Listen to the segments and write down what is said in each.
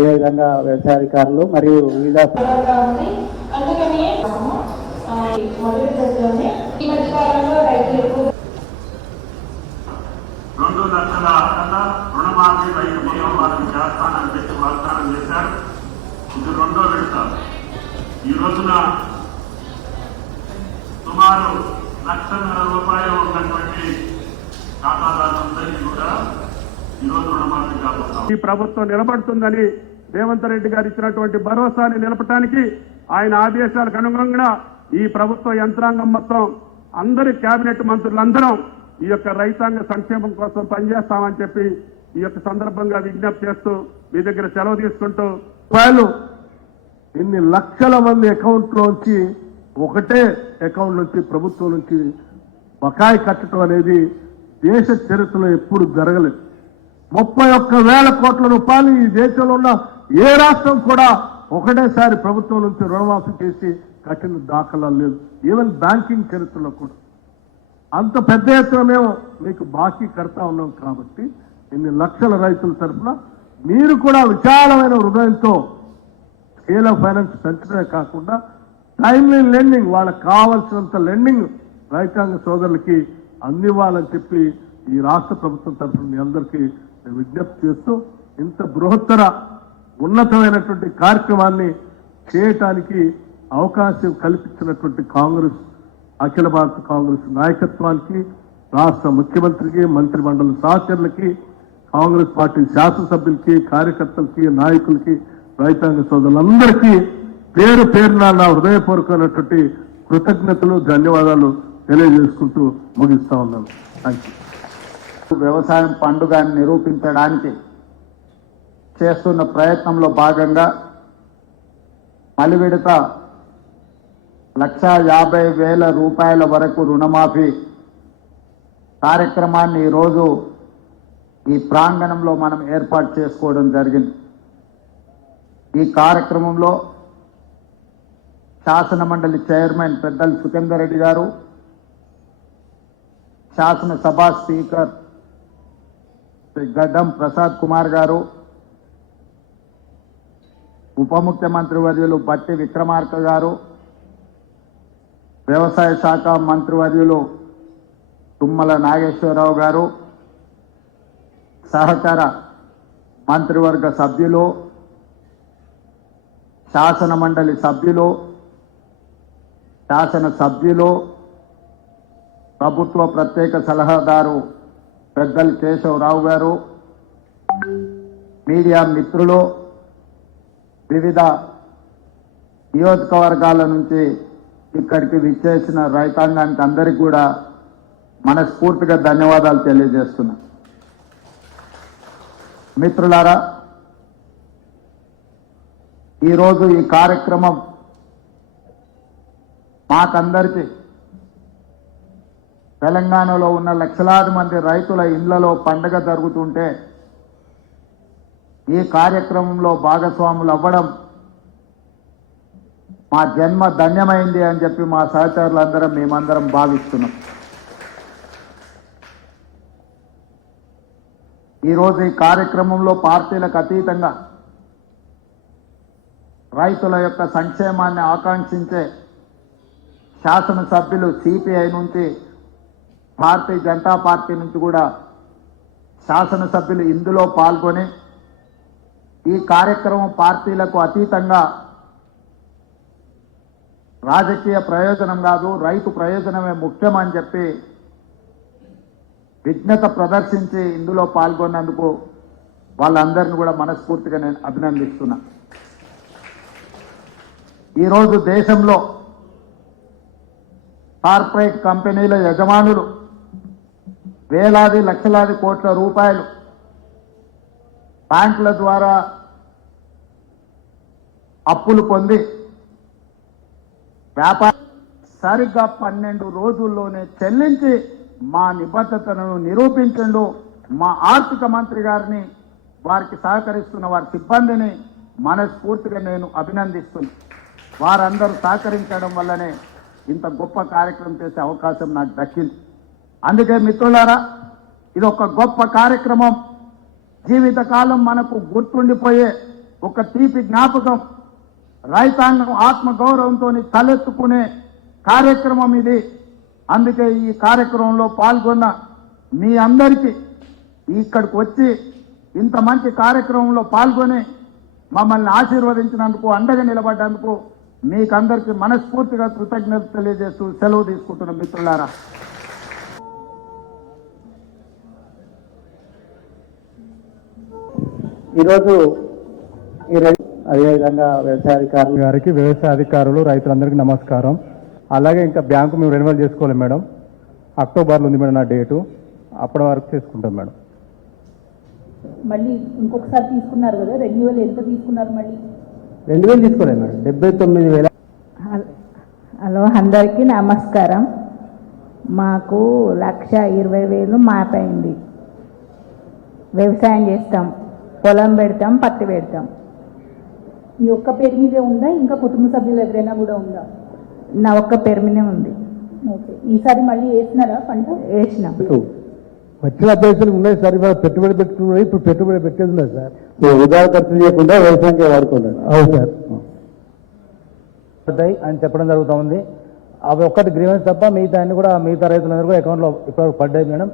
అదేవిధంగా వ్యవసాయ అధికారులు మరియు వివిధ రుణమాఫీ రైతు వారిని చేస్తానని చెప్పి వాగ్దానం చేశారు. ఇది రెండో విడత. ఈ రోజున సుమారు 1,00,000 రూపాయలు ఉన్నటువంటి ఖాతాదారులందరికీ కూడా ఈరోజు రుణమాఫీ కాబోతాం. ఈ ప్రభుత్వం నిలబడుతుందని రేవంత్ రెడ్డి గారు ఇచ్చినటువంటి భరోసాని నిలపడానికి ఆయన ఆదేశాలకు అనుగుణంగా ఈ ప్రభుత్వ యంత్రాంగం మొత్తం అందరి కేబినెట్ మంత్రులందరం ఈ యొక్క రైతాంగ సంక్షేమం కోసం పనిచేస్తామని చెప్పి ఈ యొక్క సందర్భంగా విజ్ఞప్తి చేస్తూ మీ దగ్గర సెలవు తీసుకుంటూ రూపాయలు ఇన్ని లక్షల మంది అకౌంట్లోంచి ఒకటే అకౌంట్ నుంచి ప్రభుత్వం నుంచి బకాయి కట్టడం అనేది దేశ చరిత్రలో ఎప్పుడు జరగలేదు. 31,000 కోట్ల రూపాయలు ఈ దేశంలో ఉన్న ఏ రాష్ట్రం కూడా ఒకటేసారి ప్రభుత్వం నుంచి రుణమాఫీ చేసి కట్టిన దాఖలాలు లేదు. ఈవెన్ బ్యాంకింగ్ చరిత్రలో కూడా అంత పెద్ద ఎత్తున మేము మీకు బాకీ కడతా ఉన్నాం. కాబట్టి ఇన్ని లక్షల రైతుల తరఫున మీరు కూడా విశాలమైన హృదయంతో స్కేల్ ఆఫ్ ఫైనాన్స్ పెంచడమే కాకుండా టైమ్లీ లెండింగ్, వాళ్ళకి కావాల్సినంత లెండింగ్ రైతాంగ సోదరులకి అందివ్వాలని చెప్పి ఈ రాష్ట్ర ప్రభుత్వం తరఫున మీ అందరికీ విజ్ఞప్తి చేస్తూ ఇంత బృహత్తర ఉన్నతమైనటువంటి కార్యక్రమాన్ని చేయటానికి అవకాశం కల్పించినటువంటి కాంగ్రెస్, అఖిల భారత కాంగ్రెస్ నాయకత్వానికి, రాష్ట్ర ముఖ్యమంత్రికి, మంత్రి మండలి సహచరులకి, కాంగ్రెస్ పార్టీ శాసనసభ్యులకి, కార్యకర్తలకి, నాయకులకి, రైతాంగ సోదరులందరికీ పేరు పేరున నా హృదయపూర్వకమైనటువంటి కృతజ్ఞతలు, ధన్యవాదాలు తెలియజేసుకుంటూ ముగిస్తా ఉన్నాను. Thank you. వ్యవసాయం పండుగని నిరూపించడానికి చేస్తున్న ప్రయత్నంలో భాగంగా మలి విడత 1,50,000 రూపాయల వరకు రుణమాఫీ కార్యక్రమాన్ని ఈరోజు ఈ ప్రాంగణంలో మనం ఏర్పాటు చేసుకోవడం జరిగింది. ఈ కార్యక్రమంలో శాసన మండలి చైర్మన్ పెద్దలు సుఖేందర్ రెడ్డి గారు, శాసనసభ స్పీకర్ శ్రీ గడ్డం ప్రసాద్ కుమార్ గారు, ఉప ముఖ్యమంత్రి వర్యులు బట్టి విక్రమార్క గారు, వ్యవసాయ శాఖ మంత్రివర్యులు తుమ్మల నాగేశ్వరరావు గారు, సహకార మంత్రివర్గ సభ్యులు, శాసన మండలి సభ్యులు, శాసనసభ్యులు, ప్రభుత్వ ప్రత్యేక సలహాదారు పెద్దలు కేశవరావు గారు, మీడియా మిత్రులు, వివిధ నియోజకవర్గాల నుంచి ఇక్కడికి విచ్చేసిన రైతాంగానికి అందరికీ కూడా మనస్ఫూర్తిగా ధన్యవాదాలు తెలియజేస్తున్నా. మిత్రులారా, ఈరోజు ఈ కార్యక్రమం మాకందరికీ తెలంగాణలో ఉన్న లక్షలాది మంది రైతుల ఇళ్లలో పండుగ జరుగుతుంటే ఈ కార్యక్రమంలో భాగస్వాములు అవ్వడం మా జన్మ ధన్యమైంది అని చెప్పి మా సహచరులందరం మేమందరం భావిస్తున్నాం. ఈరోజు ఈ కార్యక్రమంలో పార్టీలకు అతీతంగా రైతుల యొక్క సంక్షేమాన్ని ఆకాంక్షించే శాసనసభ్యులు సిపిఐ నుంచి, భారతీయ జనతా పార్టీ నుంచి కూడా శాసనసభ్యులు ఇందులో పాల్గొని ఈ కార్యక్రమం పార్టీలకు అతీతంగా రాజకీయ ప్రయోజనం కాదు, రైతు ప్రయోజనమే ముఖ్యమని చెప్పి విజ్ఞత ప్రదర్శించి ఇందులో పాల్గొన్నందుకు వాళ్ళందరినీ కూడా మనస్ఫూర్తిగా నేను అభినందిస్తున్నా. ఈరోజు దేశంలో కార్పొరేట్ కంపెనీల యజమానులు వేలాది లక్షలాది కోట్ల రూపాయలు బ్యాంకుల ద్వారా అప్పులు పొంది వ్యాపార సరిగ్గా 12 రోజుల్లోనే చెల్లించి మా నిబద్ధతను నిరూపించండు. మా ఆర్థిక మంత్రి గారిని, వారికి సహకరిస్తున్న వారి సిబ్బందిని మనస్ఫూర్తిగా నేను అభినందిస్తున్నా. వారందరూ సహకరించడం వల్లనే ఇంత గొప్ప కార్యక్రమం చేసే అవకాశం నాకు దక్కింది. అందుకే మిత్రులారా, ఇది ఒక గొప్ప కార్యక్రమం. జీవితకాలం మనకు గుర్తుండిపోయే ఒక తీపి జ్ఞాపకం, రైతాంగం ఆత్మగౌరవంతో తలెత్తుకునే కార్యక్రమం ఇది. అందుకే ఈ కార్యక్రమంలో పాల్గొన్న మీ అందరికీ ఇక్కడికి వచ్చి ఇంత మంచి కార్యక్రమంలో పాల్గొని మమ్మల్ని ఆశీర్వదించినందుకు, అండగా నిలబడ్డందుకు మీకందరికీ మనస్ఫూర్తిగా కృతజ్ఞత తెలియజేస్తూ సెలవు తీసుకుంటున్న మిత్రులారా. ఈరోజు అదేవిధంగా వ్యవసాయ అధికారులు గారికి, వ్యవసాయ అధికారులు, రైతులందరికీ నమస్కారం. అలాగే ఇంకా బ్యాంకు మేము రెన్యువల్ చేసుకోవాలి మేడం. అక్టోబర్లో ఉంది మేడం నా డేటు, అప్పటి వరకు చేసుకుంటాం మేడం. మళ్ళీ ఇంకొకసారి తీసుకున్నారు కదా, రెన్యువల్ ఎంత తీసుకున్నారు? మళ్ళీ 2000 తీసుకోలేదు మేడం, 79,000. హలో, అందరికీ నమస్కారం. మాకు 1,20,000 మాపైంది. వ్యవసాయం చేస్తాం, పొలం పెడతాం, పత్తి పెడతాం. మీ ఒక్క పేరు మీదే ఉందా, ఇంకా కుటుంబ సభ్యులు ఎవరైనా కూడా ఉందా? నా ఒక్క పేరు మీదే ఉంది. ఓకే, ఈసారి మళ్ళీ వేసినారా పంట? వేసినాం. వచ్చిన పైసలు ఉన్నాయి సార్, ఇవాళ పెట్టుబడి పెట్టుకున్నాయి, ఇప్పుడు పెట్టుబడి పెట్టేది లేదు సార్. వృధా ఖర్చు చేయకుండా వ్యవసాయంకి వాడుకున్నాడు. అవును సార్ అని చెప్పడం జరుగుతూ ఉంది. అవి ఒక్కటి గ్రీవెన్స్ తప్ప మిగతా అన్ని కూడా, మిగతా రైతులందరూ కూడా అకౌంట్లో ఇప్పటివరకు పడ్డాయి మేడం.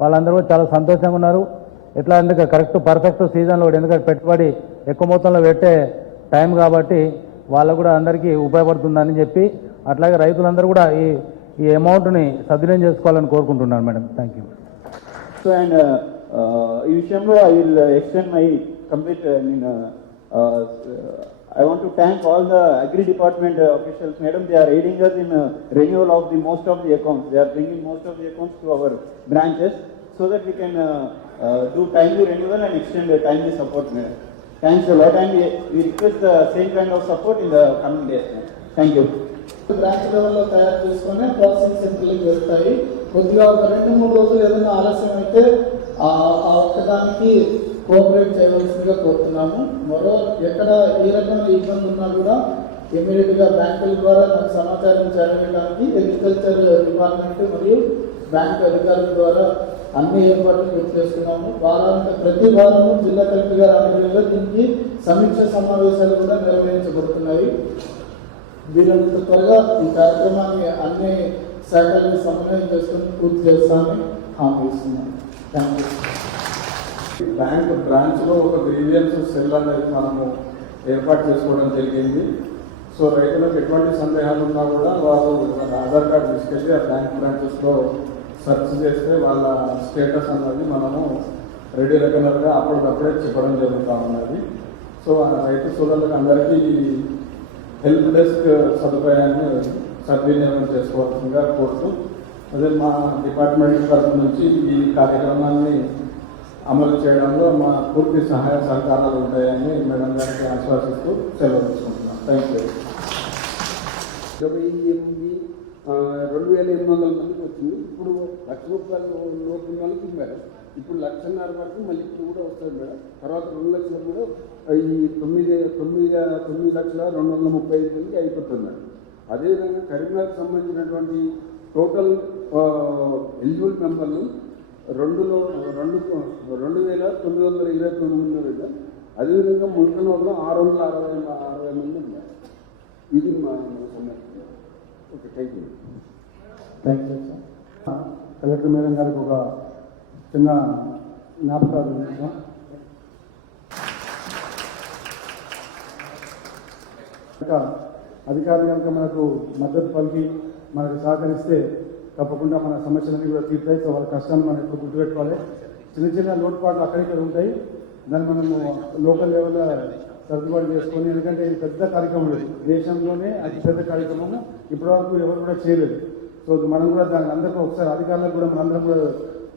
వాళ్ళందరూ కూడా చాలా సంతోషంగా ఉన్నారు. ఎట్లా అంటే కరెక్ట్ పర్ఫెక్ట్ సీజన్లో, ఎందుకంటే పెట్టుబడి ఎక్కువ మొత్తంలో పెట్టే టైం కాబట్టి వాళ్ళకు కూడా అందరికీ ఉపయోగపడుతుందని చెప్పి, అట్లాగే రైతులందరూ కూడా ఈ అమౌంట్ని సద్వినియోగం చేసుకోవాలని కోరుకుంటున్నాను మేడం. Thank you. అండ్ ఈ విషయంలో I will extend my complete I want to thank all the agri department officials, madam. They are aiding us in renewal of the most of the accounts. They are bringing most of the accounts to our branches so that we can do timely renewal and extend the timely support, madam. Thanks a lot, and we request the same kind of support in the coming days, madam. Thank you. Branch లెవెల్లో తయారు చేసుకుని processing సెంటర్లకు వెళ్తాయి. కొద్దిగా ఒక 2-3 రోజులు ఏదైనా ఆలస్యం అయితే ఆ ఒక్కదానికి కోఆపరేట్ చేయవలసిందిగా కోరుతున్నాము. మరో ఎక్కడ ఏ రకమైన ఇబ్బంది ఉన్నా కూడా ఇమీడియట్గా బ్యాంకుల ద్వారా నాకు సమాచారం చేరవేయడానికి అగ్రికల్చర్ డిపార్ట్మెంట్ మరియు బ్యాంక్ అధికారుల ద్వారా అన్ని ఏర్పాట్లు పూర్తి చేస్తున్నాము. ప్రతి వారము జిల్లా కలెక్టర్ గారి ఆధ్వర్యంలో దీనికి సమీక్ష సమావేశాలు కూడా నిర్వహించబడుతున్నాయి. వీరంత త్వరగా ఈ కార్యక్రమాన్ని అన్ని శాఖలను సమన్వయం చేసుకుని పూర్తి చేస్తామని హామీ ఇస్తున్నాను. Thank you. బ్యాంక్ బ్రాంచ్లో ఒక గ్రీవియన్స్ సెల్ అనేది మనము ఏర్పాటు చేసుకోవడం జరిగింది. సో రైతులకు ఎటువంటి సందేహాలు ఉన్నా కూడా వాళ్ళు వాళ్ళ ఆధార్ కార్డు తీసుకెళ్ళి ఆ బ్యాంక్ బ్రాంచెస్లో సెర్చ్ చేస్తే వాళ్ళ స్టేటస్ అన్నది మనము రెగ్యులర్గా అప్పటికప్పుడే చెప్పడం జరుగుతూ ఉన్నది. సో ఆ రైతు సోదరులకు అందరికీ హెల్ప్ డెస్క్ సదుపాయాన్ని సద్వినియోగం చేసుకోవాల్సిందిగా కోరుతూ, అదే మా డిపార్ట్మెంట్ తరఫు నుంచి ఈ కార్యక్రమాన్ని అమలు చేయడంలో మా పూర్తి సహాయ సహకారాలు ఉంటాయని మేడం గారికి ఆశ్వాసిస్తూ సెలవు తీసుకుంటున్నాం. Thank you. 28,2,800 మందికి వచ్చింది. ఇప్పుడు ₹1,00,000 లోపు వాళ్ళకి మేడం. ఇప్పుడు 1,50,000 వరకు మళ్ళీ ఇప్పుడు కూడా వస్తుంది మేడం. తర్వాత 2 లక్షలు కూడా ఈ 9,02,235 మందికి అయిపోతుంది మేడం. అదేవిధంగా కరీంనగర్కి సంబంధించినటువంటి టోటల్ ఎలిజిబుల్ మెంబర్లు 2,929 మంది ఉన్నారు. అదేవిధంగా మున్కనూరులో 660 మంది ఉన్నారు. ఇది మా సమస్య. Okay, thank you. Thank you sir. Collector madam గారికి ఒక చిన్న జ్ఞాపకాలు ఇస్తాం. అధికారులు కనుక మనకు మద్దతు పలికి మనకు సహకరిస్తే తప్పకుండా మన సమస్యలన్నీ కూడా తీర్చాయి. సో వాళ్ళ కష్టాన్ని మనం ఎప్పుడు గుర్తుపెట్టుకోవాలి. చిన్న చిన్న లోటుపాట్లు అక్కడిక్కడ ఉంటాయి, దాన్ని మనము లోకల్ లెవెల్లో సర్దుబాటు చేసుకొని, ఎందుకంటే ఇది పెద్ద కార్యక్రమం లేదు, దేశంలోనే అతి పెద్ద కార్యక్రమము, ఇప్పటివరకు ఎవరు కూడా చేయలేదు. సో మనం కూడా దాన్ని అందరికీ ఒకసారి అధికారులకు కూడా మనందరం కూడా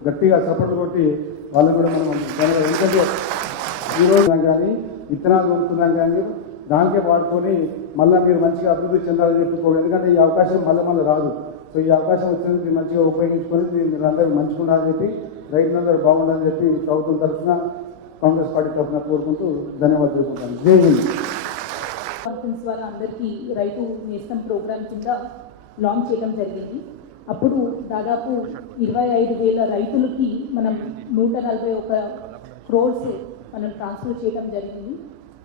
గట్టిగా సపోర్ట్ కొట్టి వాళ్ళని కూడా మనం ఎందుకంటే ఈరోజు కానీ విత్తనాలు కొనుక్కున్నాం కానీ దానికే వాడుకొని మళ్ళీ మీరు మంచిగా అభివృద్ధి చెందాలని చెప్పుకోవాలి. ఎందుకంటే ఈ అవకాశం మళ్ళీ రాదు. సో ఈ అవకాశం వచ్చింది మీరు మంచిగా ఉపయోగించుకొని మీరు అందరూ మంచిగా ఉండాలని చెప్పి, రైతులందరూ బాగుండాలని చెప్పి ప్రభుత్వం తరఫున, కాంగ్రెస్ పార్టీ తరఫున కోరుకుంటూ ధన్యవాదాలు తెలుపుకుంటాను. జై హింద్. కాన్ఫరెన్స్ ద్వారా అందరికీ రైతు నేస్తం ప్రోగ్రామ్ కింద లాంచ్ చేయడం జరిగింది. అప్పుడు దాదాపు 25,000 రైతులకి మనం 141 crores మనం ట్రాన్స్ఫర్ చేయడం జరిగింది.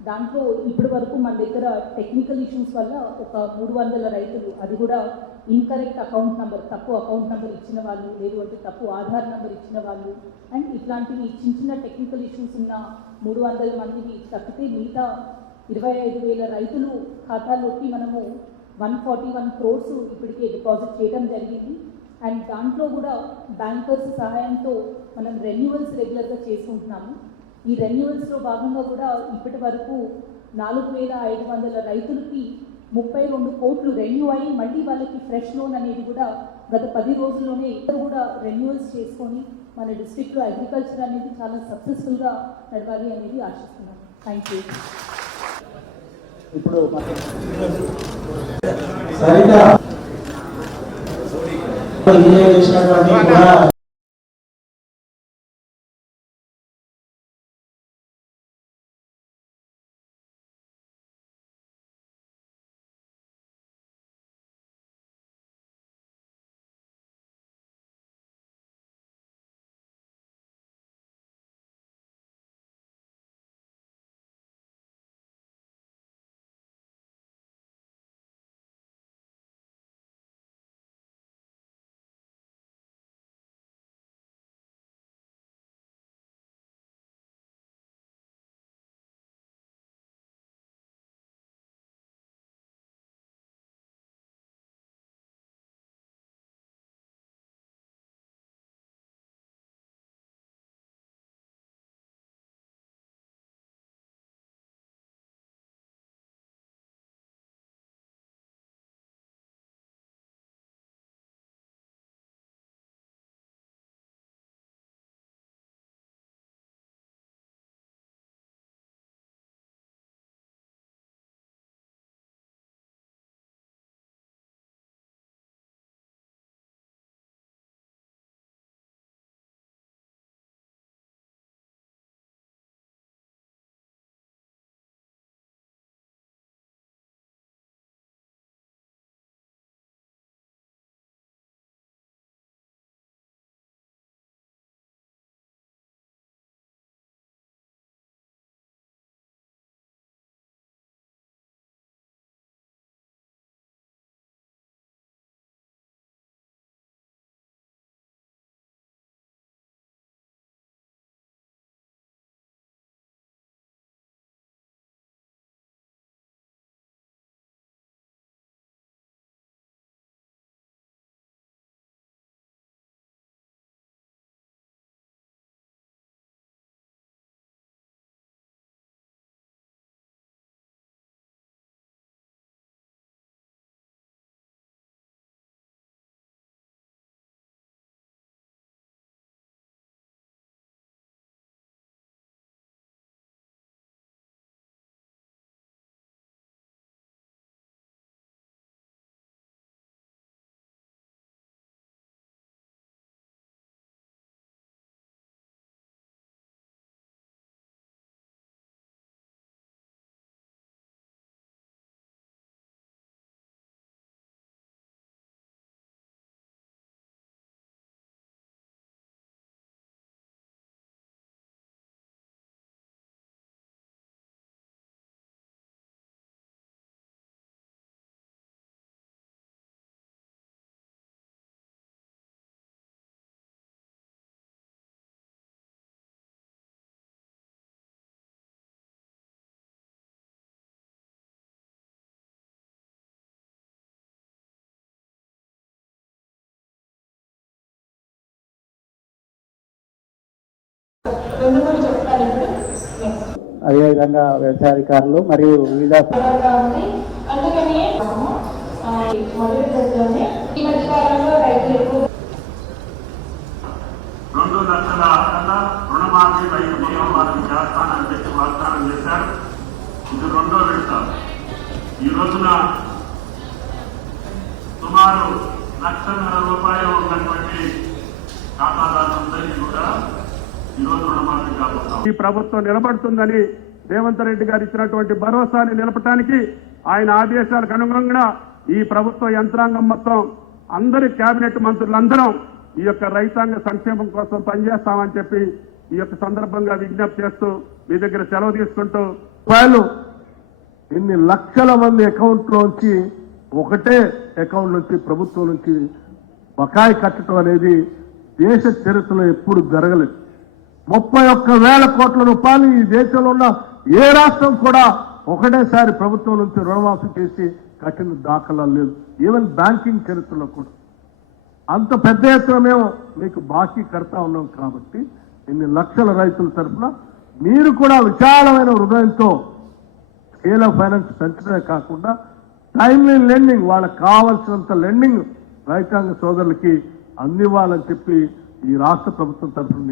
దాంట్లో ఇప్పటి వరకు మన దగ్గర టెక్నికల్ ఇష్యూస్ వల్ల ఒక 300 రైతులు, అది కూడా ఇన్కరెక్ట్ అకౌంట్ నెంబర్, తప్పు అకౌంట్ నెంబర్ ఇచ్చిన వాళ్ళు, లేదు అంటే తప్పు ఆధార్ నెంబర్ ఇచ్చిన వాళ్ళు, అండ్ ఇట్లాంటివి చిన్న చిన్న టెక్నికల్ ఇష్యూస్ ఉన్న 300 మందిని తప్పితే మిగతా 25,000 రైతులు ఖాతాలోకి మనము 141 crores ఇప్పటికే డిపాజిట్ చేయడం జరిగింది. అండ్ దాంట్లో కూడా బ్యాంకర్స్ సహాయంతో మనం రెన్యువల్స్ రెగ్యులర్గా చేసుకుంటున్నాము. ఈ రెన్యువల్స్లో భాగంగా కూడా ఇప్పటి వరకు 4,500 రైతులకి 32 కోట్లు రెన్యూ అయ్యి మళ్ళీ వాళ్ళకి ఫ్రెష్ లోన్ అనేది కూడా గత 10 రోజుల్లోనే ఇద్దరు కూడా రెన్యువల్స్ చేసుకొని మన డిస్ట్రిక్ట్లో అగ్రికల్చర్ అనేది చాలా సక్సెస్ఫుల్గా నడవాలి అనేది ఆశిస్తున్నాం. Thank you. ఇప్పుడు అదేవిధంగా వ్యవసాయ అధికారులు మరియు వివిధ రెండు లక్షల రుణమాఫీ రైతు రుణం వారికి చేస్తానని చెప్పి వాగ్దానం చేశారు. ఇది రెండో విడత. ఈ రోజున సుమారు ₹1,00,000 ఉన్నటువంటి ఖాతాదారులందరికీ కూడా ఈరోజు రుణమాఫీ కాబోతాం. ఈ ప్రభుత్వం నిలబడుతుందని రేవంత్ రెడ్డి గారు ఇచ్చినటువంటి భరోసాని నిలపడానికి ఆయన ఆదేశాలకు అనుగుణంగా ఈ ప్రభుత్వ యంత్రాంగం మొత్తం అందరి కేబినెట్ మంత్రులందరం ఈ యొక్క రైతాంగ సంక్షేమం కోసం పనిచేస్తామని చెప్పి ఈ యొక్క సందర్భంగా విజ్ఞప్తి చేస్తూ మీ దగ్గర సెలవు తీసుకుంటూ రూపాయలు ఇన్ని లక్షల మంది అకౌంట్లోంచి ఒకటే అకౌంట్ నుంచి ప్రభుత్వం నుంచి బకాయి కట్టడం అనేది దేశ చరిత్రలో ఎప్పుడు జరగలేదు. 31,000 కోట్ల రూపాయలు ఈ దేశంలో ఉన్న ఏ రాష్ట్రం కూడా ఒకటేసారి ప్రభుత్వం నుంచి రుణమాఫీ చేసి కట్టిన దాఖలాలు లేదు. ఈవెన్ బ్యాంకింగ్ చరిత్రలో కూడా అంత పెద్ద ఎత్తున మేము మీకు బాకీ కడతా ఉన్నాం. కాబట్టి ఇన్ని లక్షల రైతుల తరఫున మీరు కూడా విశాలమైన హృదయంతో స్కేల్ ఆఫ్ ఫైనాన్స్ పెంచడమే కాకుండా టైమ్లీ లెండింగ్, వాళ్ళకి కావాల్సినంత లెండింగ్ రైతాంగ సోదరులకి అందివ్వాలని చెప్పి ఈ రాష్ట్ర ప్రభుత్వం తరఫున